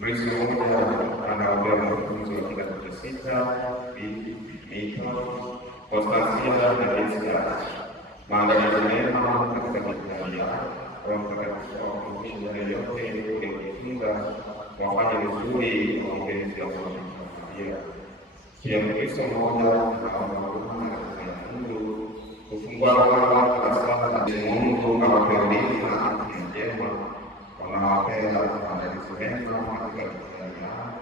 Mwezi mmoja anaombea wanafunzi wa kidato cha sita, Mito, Konstansia na Jessica. Maandalizi mema katika mitihani yao, Roho Mtakatifu awafundishe yale yote waliojifunza, wafanye vizuri kwa mapenzi ya Mungu. Pia Mkristo mmoja anaomba huruma na rehema ya Mungu, kufungua roho na sala za Mungu awape ulinzi na afya njema, wanawapenda maandalizi mema katika mitihani yao,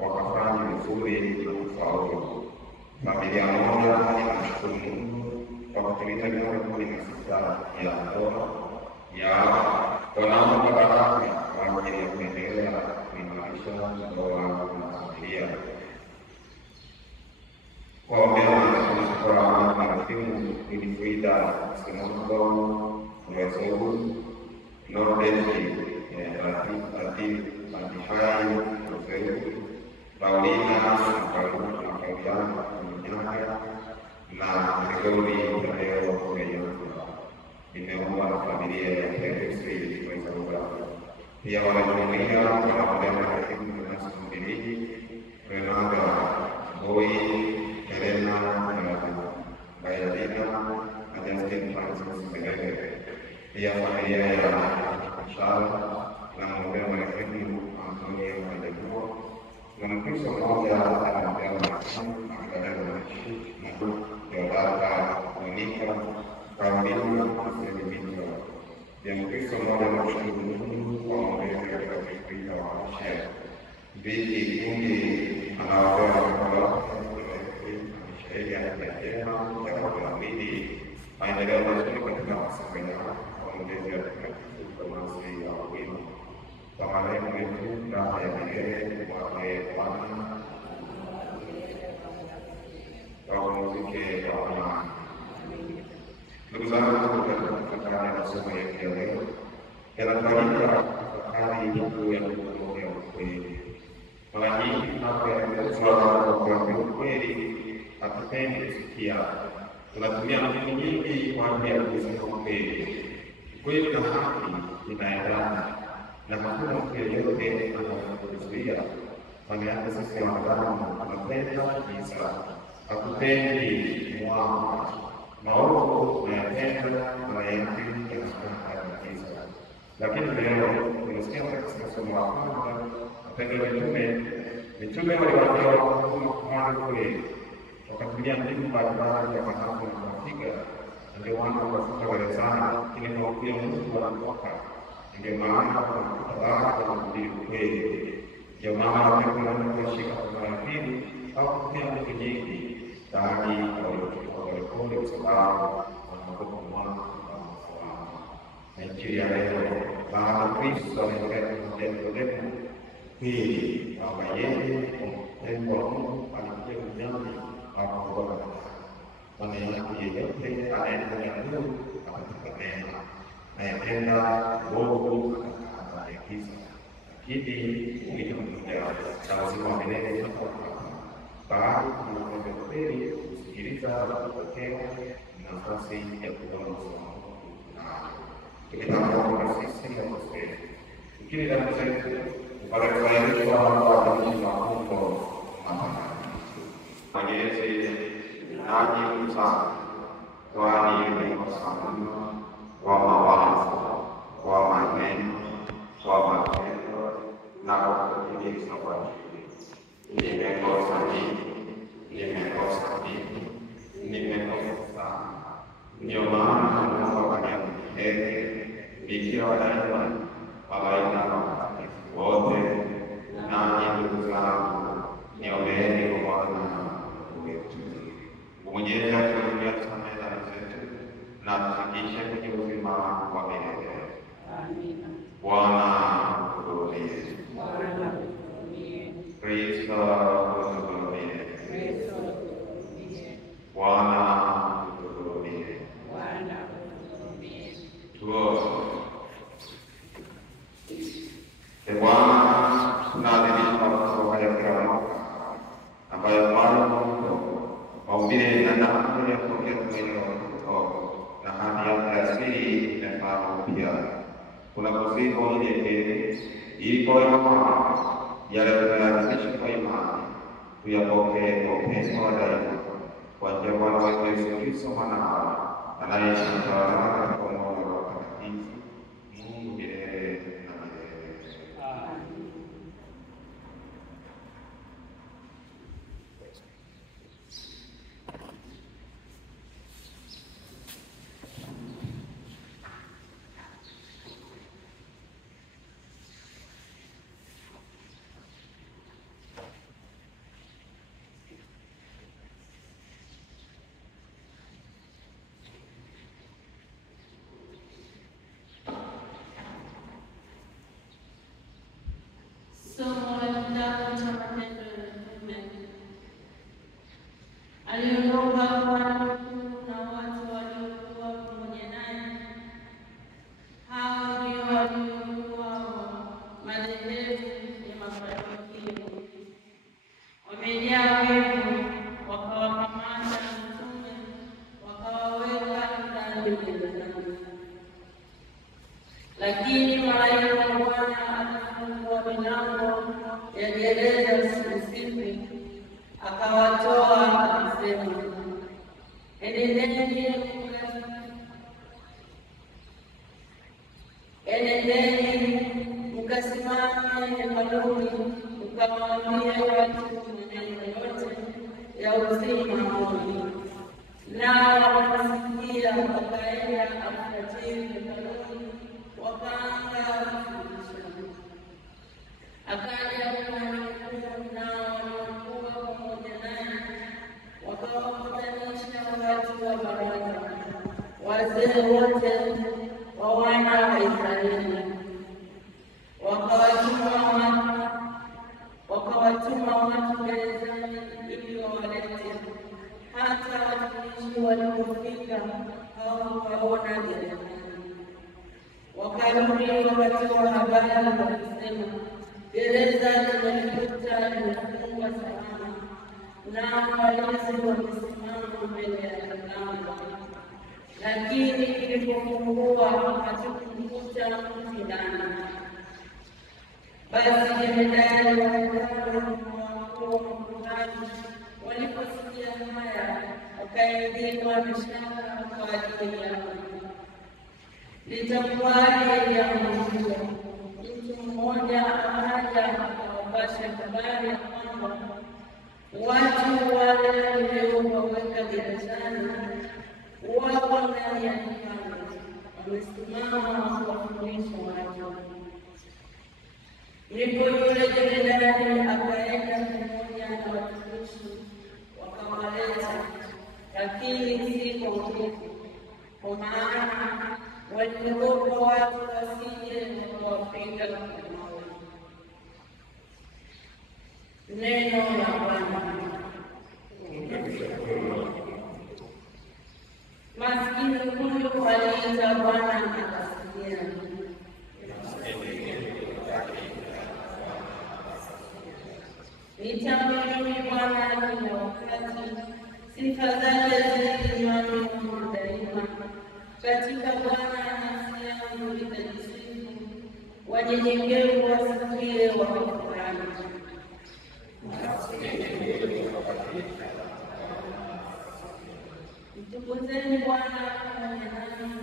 wakafanya vizuri na kufaulu. Familia moja inamshukuru Mungu kwa kutimiza miaka 16 ya ndoa yao, wanaomba baraka kwa ajili ya kuendelea kuimarisha ndoa na familia. Kuombea na marafiki Wilfrida Simondo, Mwezogu, Nordesi, Antihai, Mwezogu, Paulina, Pauliana, Mnyanga, na Gregori Leo Kumeyoka. Nimeomba familia ya Kristo kuweza kugawa. Pia wanajumuia wanaombea marafiki Mwenasi Renaga, Boy, Helena, Bayadina, na Justin Francis Megere. Pia familia ya Shala na mwombea marafiki Antonio Majaguo. Na Mkristo mmoja anaombea marafiki Magdalena Mungu, Yolanda, Monika, Karolina, Selimito. Pia Mkristo mmoja anamshukuru Mungu kwa maombezi katika Kristo wa Shea. Viti kungi anaombea marafiki sheria ya jema ya kuamini maendeleo mazuri katika masomo yao, maombezi ya Kristo ya wema. Kwa maneno yetu na ya milele mwake Bwana kwa muziki wa amani. Ndugu zangu, katika masomo yetu ya leo yanafanyika tafakari juu ya kuongea ukweli. Mara nyingi tunapoelezwa kwa ukweli hatupendi kusikia. Tunatumia mbinu nyingi kwa ajili ya kusema ukweli. Ukweli na haki vinaendana, na hakuna mtu yeyote anayetuzuia. Kwani hata sisi wanadamu tunapenda kabisa, hatupendi mwanga. Maovu tunayapenda na yetu yanataka kabisa. Lakini leo tunasikia katika somo la kwanza, Matendo mitume waliwaambia watu kweli. Wakatumia mbinu mbalimbali ya mahamu na kuwapiga. Ndio maana wakafuta wale sana, lakini hawakujua Mungu wanatoka. Ndio maana wakafuta na kuhubiri ukweli. Ndio maana wakakula na kuwashika kwa mara pili, hawakutumia mbinu nyingi, bali waliochukua polepole kwa sababu wanaogopa Mungu. Na Injili ya leo, baada Kristo amekuja kutenda letu hili, kwamba yeye kumtenda Mungu alikuja duniani akaokoa. Maana yake yeyote anayeenda Mungu atapata neema, anayetenda uovu atapata giza. Lakini ulichokuja cha uzima wa milele hapo baada ya kweli kusikiliza na kupokea nafasi ya kuona uso. Tukitambua sisi ni wakosefu, lakini ndani yetu tunakubalishwa kwa jina la Mungu. Mwenyezi nanyi sana, kwani mmekosana kwa mawazo, kwa maneno, kwa matendo na kwa kutimiza wajibu. Nimekosa sana. Ndio maana Mungu akaniambia nikiwa daima malaika watakatifu wote, nanyi ndugu zangu, niombeeni kwa Bwana Mungu wetu. Mwenyezi atujalie tusamehe dhambi zetu na tufikishe kwenye uzima wa milele. Amina. Bwana utuhurumie. Kristo utuhurumie. Bwana utuhurumie. Bwana tunaadhimisha masomo haya kila mwaka ambayo Bwana Mungu maumbile na namna ya kutokea tumaini na hadi ya asili inafahamu pia. Kuna kusifu unyenyekevu ili kwa wema yale tunayaanzisha kwa imani, tuyapokee kwa upendo wa daima kwa njia ya Bwana wetu Yesu Kristo mwanao, anayeishi na kutawala kwa Roho Mtakatifu, Mungu milele na milele. Amen. Somo la kitabu cha Matendo ya Mitume. Aliondoka kwa mkuu na watu waliokuwa pamoja naye. Hao ndio waliokuwa madhehebu ya Masadukayo. Wamejaa wivu, wakawakamata mitume, wakawaweka ndani gerezani. Lakini malaika wa Bwana akafungua milango ya gereza usiku, akawatoa akisema, enendeni mkasimame hekaluni, mkawaambie watu maneno yote ya uzima wao. Nao wakasikia, wakaenda Alfajiri hekaluni, wakaanza kufundisha. Akaja kuhani mkuu nao waliokuwa pamoja naye, wakawakutanisha watu wa baraza, wazee wote wa wana wa Israeli. Wakawatuma watu gerezani ili wawalete. Hata watumishi walipofika hawakuwaona gerezani. Wakarudi wakatoa habari wakisema, gereza limelikuta limefungwa salama, nao walinzi wamesimama mbele ya lango. Lakini ilipofungua hatukumkuta mtu ndani. Basi jemadari wa hekalu na wakuu wa makuhani waliposikia haya, wakaingiwa na shaka kwa ajili yao. Litakuwaje jambo hilo? Mtu mmoja akaja akawapasha habari ya kwamba watu wale waliowaweka gerezani wako ndani ya hekalu, wamesimama kuwafundisha watu. Ndipo yule jemadari akaenda pamoja na watumishi, wakawaleta, lakini si kwa nguvu, kwa maana waliogopa watu wasije wakawapiga kwa mawe. Neno la Bwana. Maskini huyu aliita Bwana akasikia. Nitamwamini Bwana kila wakati, sifa zake zinywani mwangu daima. Katika Bwana nafsi yangu itajisifu, wanyenyekevu wasikie wakafurahi. Mtukuzeni Bwana pamoja nami,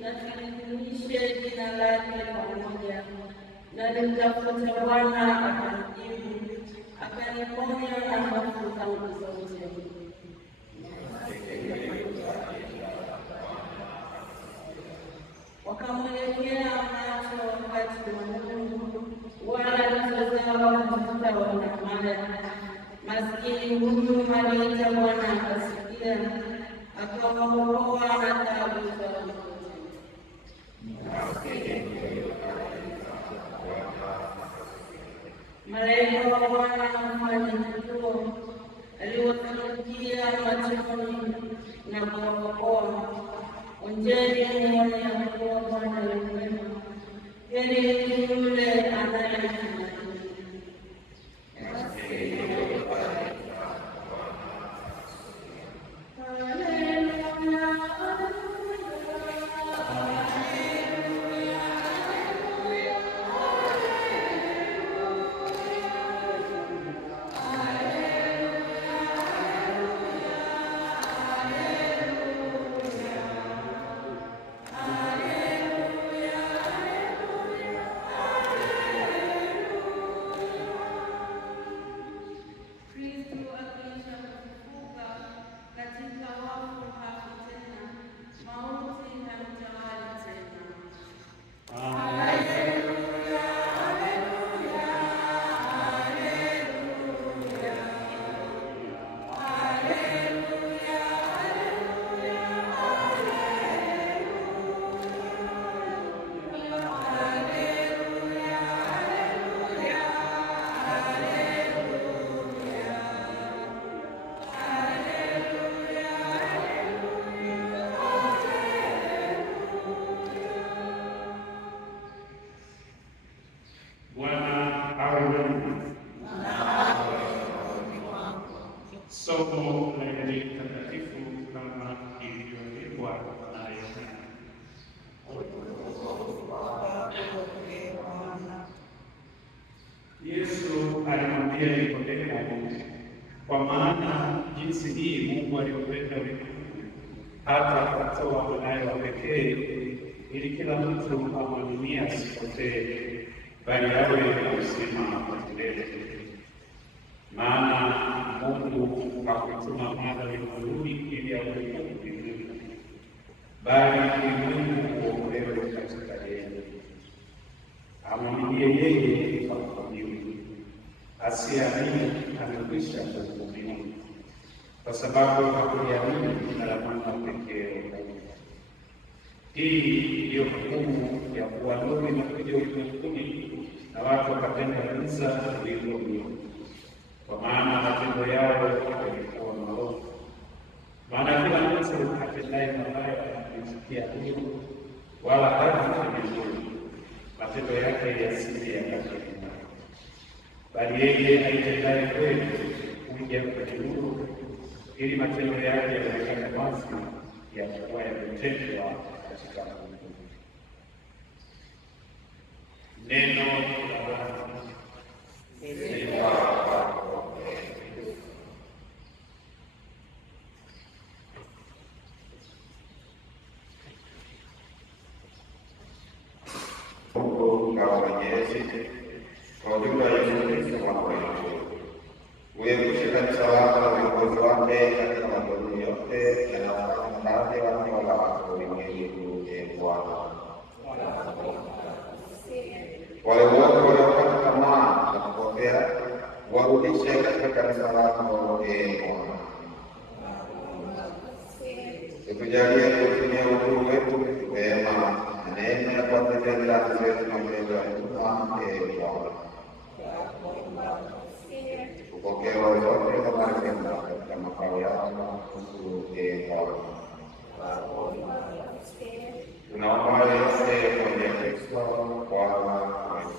na tulidumishe jina lake pamoja. Na nimtafuta Bwana akanijibu, akaniponya na hofu zangu zote. Wakamwelekea macho wakati wa Mungu, wala nyuso zao hazitaona mara. Maskini huyu aliita Bwana akasikia, akawaokoa na taabu zao zote. Malaika wa Bwana mfanya kituo aliwatumikia machoni na kuwaokoa. Onjeni muone ya kuwa Bwana ni mwema, heri mtu yule anayemtumaini. Bwana awe nanyi. Somo la Injili takatifu kama ilivyoandikwa na Yohana. Yesu alimwambia Nikodemo, kwa maana jinsi hii Mungu aliupenda ulimwengu hata akatoa mwanaye wa pekee, ili kila mtu amwaminie asipotee, bali awe na uzima wa milele. Maana Mungu hakutuma mwana ulimwenguni ili auhukumu ulimwengu, bali ulimwengu uokolewe katika yeye. Amwaminie yeye hahukumiwi, asiyeamini amekwisha kuhukumiwa, kwa sababu hakuliamini jina la mwana pekee. Hii ndiyo hukumu ya kuwa nuru imekuja ulimwenguni, na watu wakapenda giza kuliko nuru, kwa maana matendo yao yalikuwa maovu. Maana kila mtu atendaye mabaya humchukia nuru, wala hataki nuru, matendo yake yasije yakatendeka. Bali yeye aitendaye kweli huja kwenye nuru, ili matendo yake yaonekane wazi ya kuwa yametendwa katika Mungu. Neno la Bwana. Mungu na Mwenyezi, kwa ujumla Yesu Kristo Bwana wetu, uepushe kanisa lako na viongozi wake katika mambo yote yanayofanya kazi wake wala watu ulimwengu. Bwana, wale wote waliokata tamaa na kupotea warudishe katika kanisa lako. Bwana, utujalie kutumia uhuru wetu vema neno na kuwatetea dhambi zetu na mwenendo wa Bwana. Upokee wote na baraka katika makao yako. Tunaomba yote kwa njia ya Kristo Bwana wetu.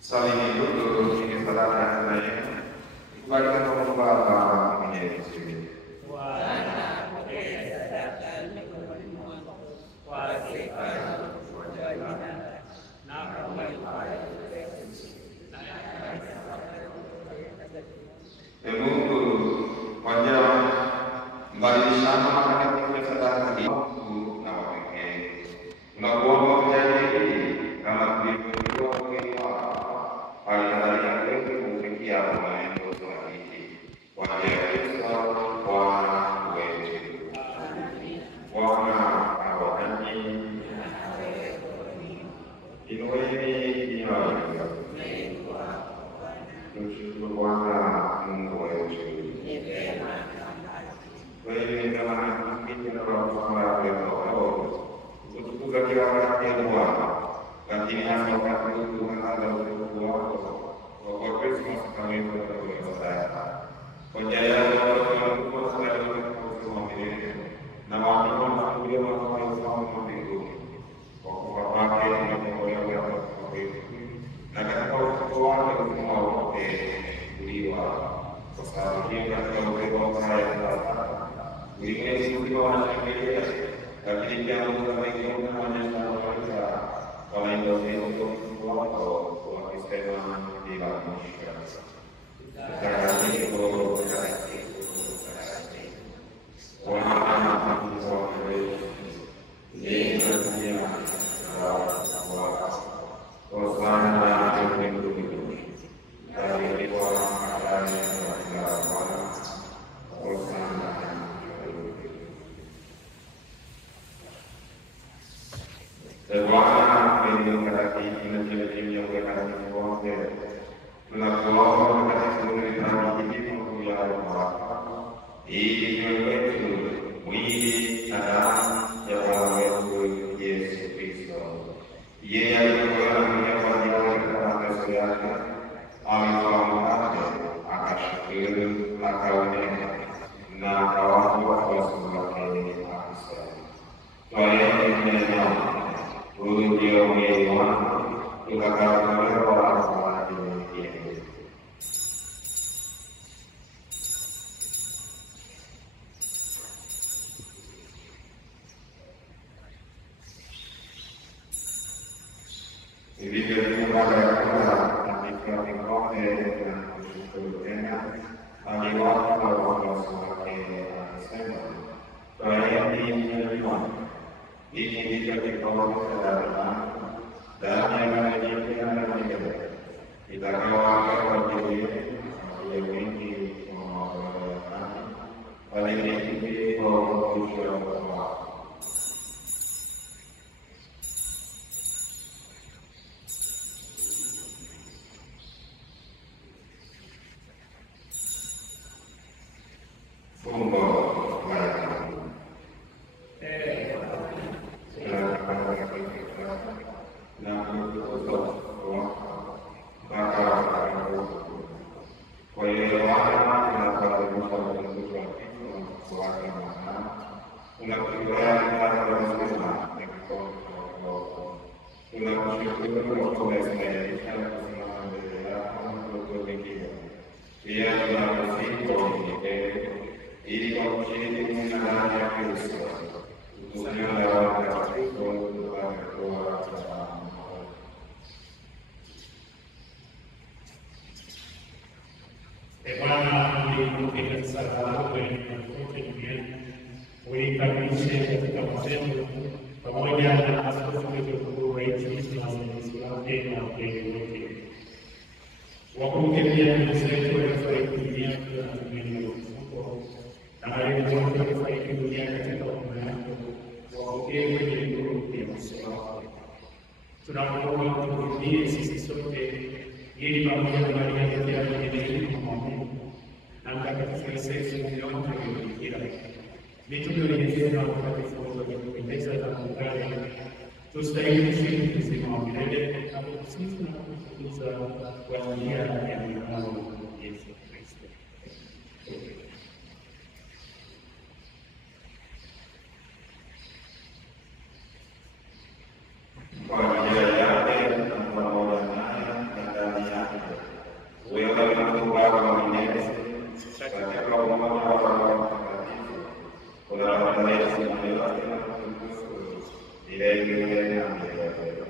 Saling dulu ini saudara saya. Mari kita membaca Injil. Mungu wajah mbali sana makan kita sadar di waktu Bwana awe nanyi. Inueni mioyo yenu. Tumshukuru Bwana Mungu wetu. Wewe kama mkiti na Bwana wetu, kutukuza kila wakati Bwana, lakini hasa wakati huu tunaanza utukufu wako kwa Krismasi kama hivyo tunavyosema. Kwa njia ya tunakuwa sana kwa milele na watu wanaokuja kwa Yesu mbinguni. Kwa kuwa kwake tunakombolewa kwa Kristo. Na katika utukufu wake tunaokuliwa. Kwa sababu hiyo katika uwepo wa sasa ulimwengu ukiwa unashangilia, lakini pia Mungu amegeuka maonyesho ya wanaenda utukufu wako wakisema bila mwisho. Takatifu, takatifu, takatifu. Bwana Mungu wetu, yeye ndiye Hosana mbinguni. Barikiwa ndani ya Bwana. Hosana mbinguni. Bwana ndiye mtakatifu na chemchemi ya utakatifu wote. Tunakuomba katika ulimwengu huu ya Roho ili iwe wetu mwili na damu ya Bwana wetu Yesu Kristo. Yeye alikuwa mwenyewe katika mateso yake, ametoa mkate, akashukuru, akaumega na akawapa wafuasi wake akisema, twaeni mnywe, huu ndio mwili wangu utakaotolewa kwa ajili yenu. Baada ya kula katika vikombe na kushukuru tena, aliwapa wafuasi wake akisema, twaeni mnywe, hiki ndicho kikombe cha damu ya jipya na milele, itakayowaka kwa ajili yenu wengi wa maono ya dhambi, bali kwa ukumbusho wa Bwana wako. Ulikamilishe katika matendo pamoja na askofu wetu mkuu Rais na wasimamizi wake na wageni wote. Wakumbuke pia ndugu zetu waliofariki dunia na tumaini la ufufuko, na marehemu wote waliofariki dunia katika huduma yako, wapokee kwenye nuru ya uso wako. Tunakuomba utuhurumie sisi sote, ili pamoja na Maria Bikira mwenye Mungu na Mtakatifu Yosefu yote Bikira, mitume wenye na watakatifu wote kupendeza na kuungana, tustahili kushiriki uzima wa milele na kusifu na kutukuza kwa njia ya mwanao Yesu Kristo. Kwa njia yake na pamoja naye na ndani yake, wewe Mungu Baba mwenyezi, katika umoja wa Roho Mtakatifu, unawatawala Yesu yote na kutukufu milele na milele.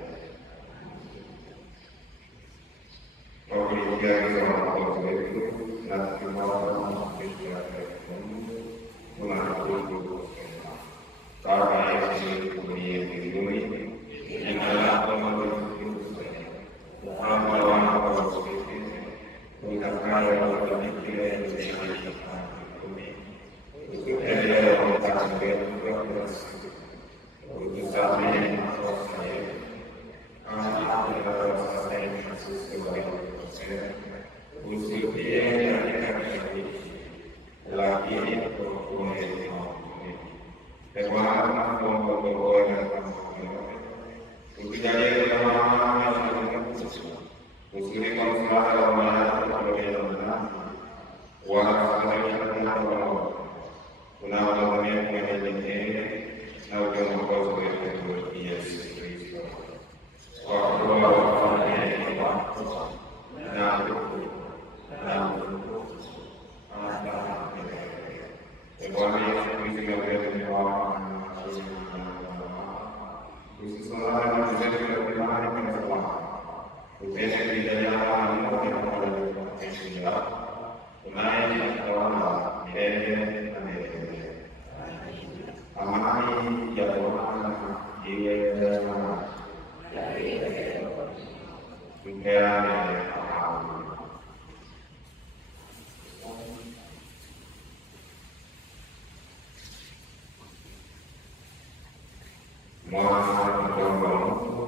Kwa kuliagiza Mwokozi wetu na tukimwomba Kristo yake Mungu, tunakushukuru kusema, Baba yetu uliye mbinguni, jina lako litukuzwe, ufalme wako ufike, utakalo ufanyike duniani kama mbinguni. Utupe leo mkate wetu wa kila siku, ya Bwana iwe rehema. Tupeane amani. Mwana mdogo wa Mungu,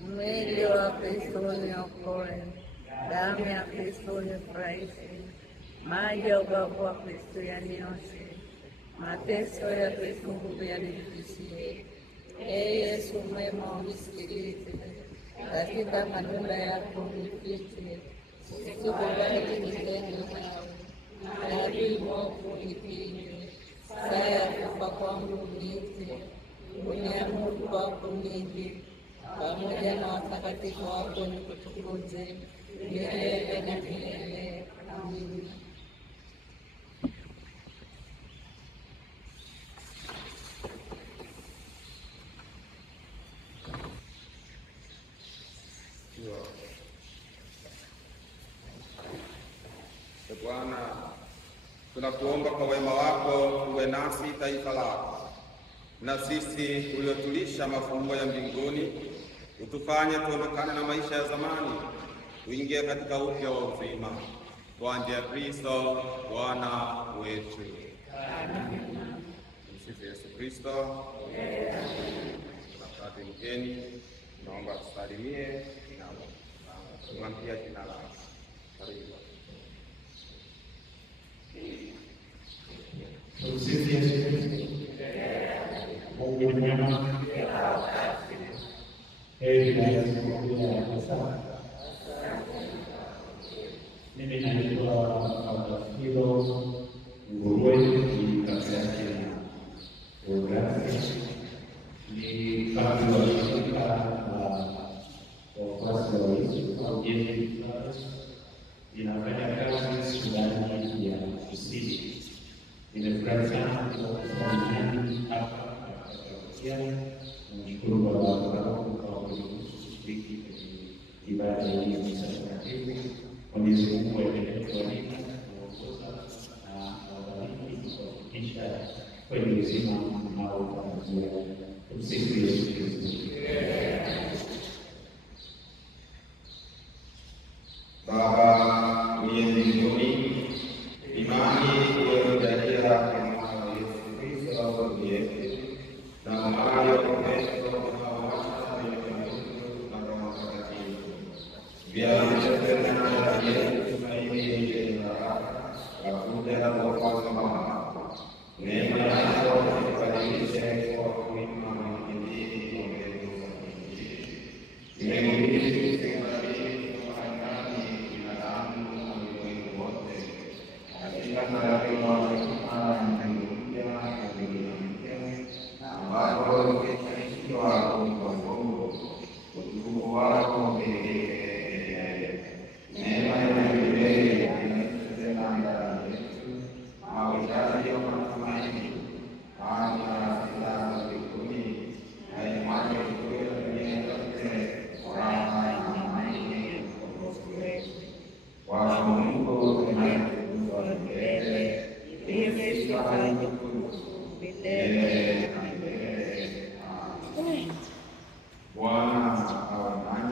mwili wa Kristo uniokoe, damu ya Kristo unifurahishe, maji ya ubavu wa Kristo yanioshe, mateso ya Kristo nguvu yanifishie. Ee Yesu mwema, unisikilize, katika matunda yako unifiche, usikubali nitende nawe, na adui mwovu unipinge. Saa ya kufa kwangu uniite, uniamuru kwako nije, pamoja na watakatifu wako nikutukuze milele na milele. Amina. Bwana, tunakuomba kwa wema wako uwe nasi taifa lako, na sisi uliotulisha mafumbo ya mbinguni utufanye tuondokane na maisha ya zamani, tuingie katika upya wa uzima, kwa njia ya Kristo Bwana wetu. Amina. Msifu Yesu Kristo. Tunapata mgeni, naomba tusalimie na kumwambia jina lake. Karibu. Msifu Yesu Kristo. Mungu ni mwema. Heri na Yesu ya sasa. Mimi naitwa Abdulfilo Nguruwe, ni kaka yake na Urasi. Ni kati wa shirika la wafuasi wa Yesu au Yesu inafanya kazi Sudani ya Kusini. Nimefurahi sana kuwa Sudani hapa Kenya. Namshukuru Baba kwa kushiriki kwenye ibada hii ya misa takatifu. Mwenyezi Mungu aendelee kuwalinda, kuwaongoza na kuwabariki kuhakikisha kwenye uzima unaotarajiwa. Tumsifu Yesu Kristo. Baba uliye mbinguni, imani iliyojalia kwa mwana wa Yesu Kristo Baba yetu na mahali ya Kristo unaowasha milele na Roho Mtakatifu vianze na yetu tumaini la akuja na kuokoa mama neema yako ikubadilishe kwa kuima na injili ongeza injili Bwana